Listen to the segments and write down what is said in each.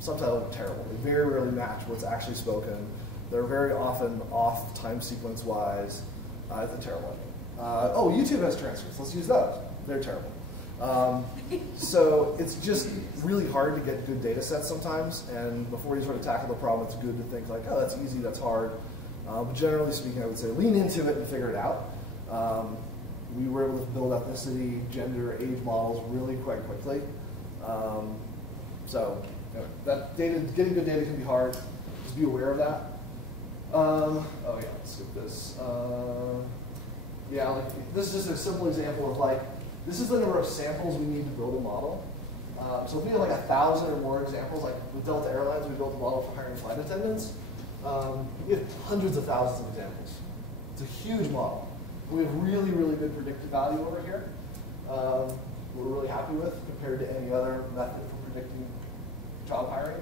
subtitles are terrible. They very rarely match what's actually spoken. They're very often off time sequence wise. It's a terrible idea. Oh, YouTube has transcripts. Let's use those. They're terrible. So it's just really hard to get good data sets sometimes, and before you sort of tackle the problem, it's good to think like, oh, that's easy, that's hard. But generally speaking, I would say lean into it and figure it out. We were able to build ethnicity, gender, age models really quite quickly. So that data, getting good data can be hard. Just be aware of that. Oh yeah, let's skip this. Yeah, like, this is just a simple example of like, this is the number of samples we need to build a model. So if we have like 1,000 or more examples, like with Delta Airlines, we built a model for hiring flight attendants. We have hundreds of thousands of examples. It's a huge model. We have really, really good predictive value over here. We're really happy with compared to any other method for predicting job hiring.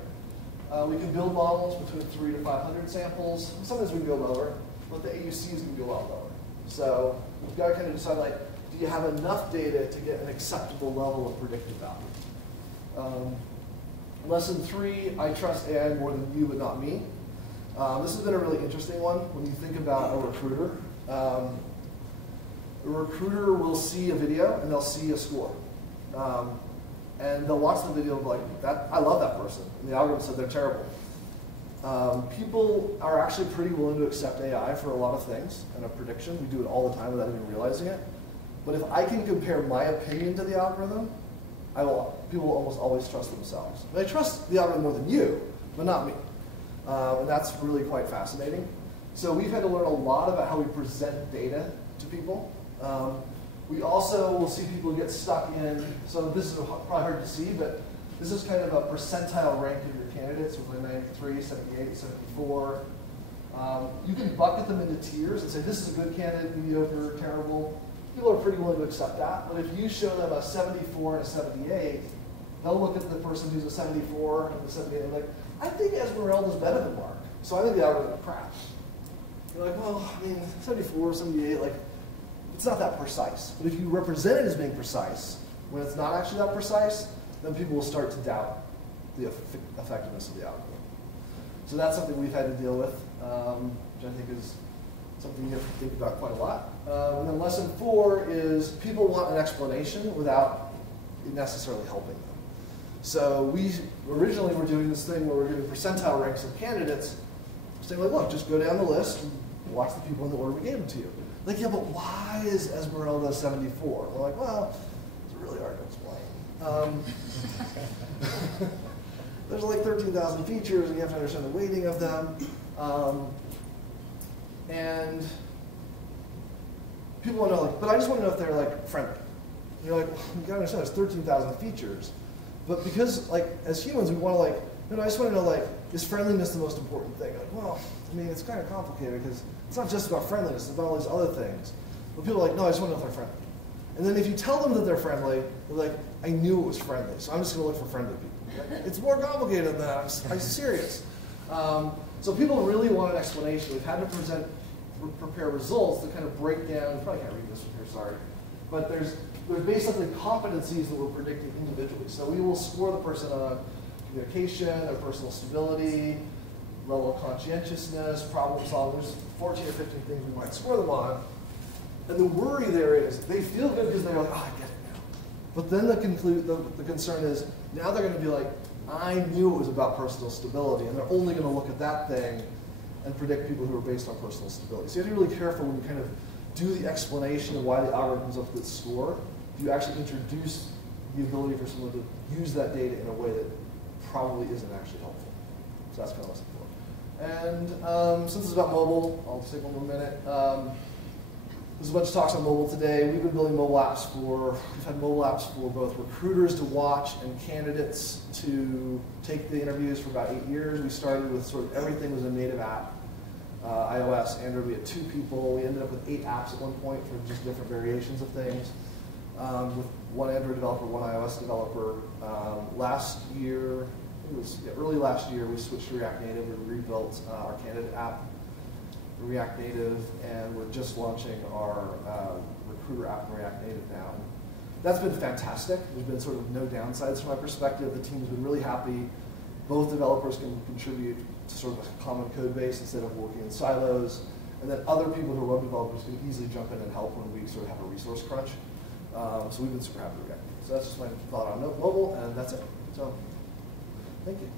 We can build models between 300 to 500 samples. Sometimes we can go lower, but the AUCs can go a lot lower. So we've got to kind of decide, like, do you have enough data to get an acceptable level of predictive value? Lesson 3, I trust AI more than you, but not me. This has been a really interesting one when you think about a recruiter. A recruiter will see a video and they'll see a score. And they'll watch the video and be like, I love that person. And the algorithm said they're terrible. People are actually pretty willing to accept AI for a lot of things and a prediction. We do it all the time without even realizing it. But if I can compare my opinion to the algorithm, people will almost always trust themselves. And I trust the algorithm more than you, but not me. And that's really quite fascinating. So we've had to learn a lot about how we present data to people. We also will see people get stuck in, so this is probably hard to see, but this is kind of a percentile rank of your candidates with 93, 78, 74. You can bucket them into tiers and say, this is a good candidate, mediocre, terrible. People are pretty willing to accept that, but if you show them a 74 and a 78, they'll look at the person who's a 74 and the 78 and be like, I think Esmeralda's better than Mark, so I think the algorithm is crap. You're like, well, I mean, 74, 78, like, it's not that precise. But if you represent it as being precise, when it's not actually that precise, then people will start to doubt the effectiveness of the algorithm. So that's something we've had to deal with, which I think is something you have to think about quite a lot. And then lesson 4 is people want an explanation without it necessarily helping them. So we originally were doing this thing where we're giving percentile ranks of candidates, saying like, look, just go down the list and watch the people in the order we gave them to you. Like, yeah, but why is Esmeralda 74? We're like, well, it's really hard to explain. There's like 13,000 features, and you have to understand the weighting of them. And people want to know, like, but I just want to know if they're like friendly. And you're like, well, you gotta understand there's 13,000 features. But because, like, as humans, we want to, like, I just want to know, like, is friendliness the most important thing? Like, well, I mean, it's kind of complicated because it's not just about friendliness, it's about all these other things. But people are like, no, I just want to know if they're friendly. And then if you tell them that they're friendly, they're like, I knew it was friendly, so I'm just going to look for friendly people. Like, it's more complicated than that, I'm serious. So people really want an explanation. We've had to prepare results that kind of break down, you probably can't read this from here, sorry. But there's basically competencies that we're predicting individually. So we will score the person on communication, their personal stability, level of conscientiousness, problem solving. There's 14 or 15 things we might score them on. And the worry there is they feel good because they're like, oh, I get it now. But then the concern is now they're going to be like, I knew it was about personal stability, and they're only going to look at that thing and predict people who are based on personal stability. So you have to be really careful when you kind of do the explanation of why the algorithm comes up with its score. You actually introduce the ability for someone to use that data in a way that probably isn't actually helpful. So that's kind of lesson 4. And since it's about mobile, I'll just take one more minute. There's a bunch of talks on mobile today. We've been building mobile apps we've had mobile apps for both recruiters to watch and candidates to take the interviews for about 8 years. We started with sort of everything was a native app. iOS, Android, we had 2 people. We ended up with 8 apps at one point for just different variations of things. With 1 Android developer, 1 iOS developer. Last year, early last year, we switched to React Native. We rebuilt our candidate app React Native, and we're just launching our recruiter app in React Native now. That's been fantastic. There's been sort of no downsides from my perspective. The team's been really happy. both developers can contribute to sort of a common code base instead of working in silos, and then other people who are web developers can easily jump in and help when we sort of have a resource crunch. So we've been super happy with React. So that's just my thought on mobile, and that's it. So thank you.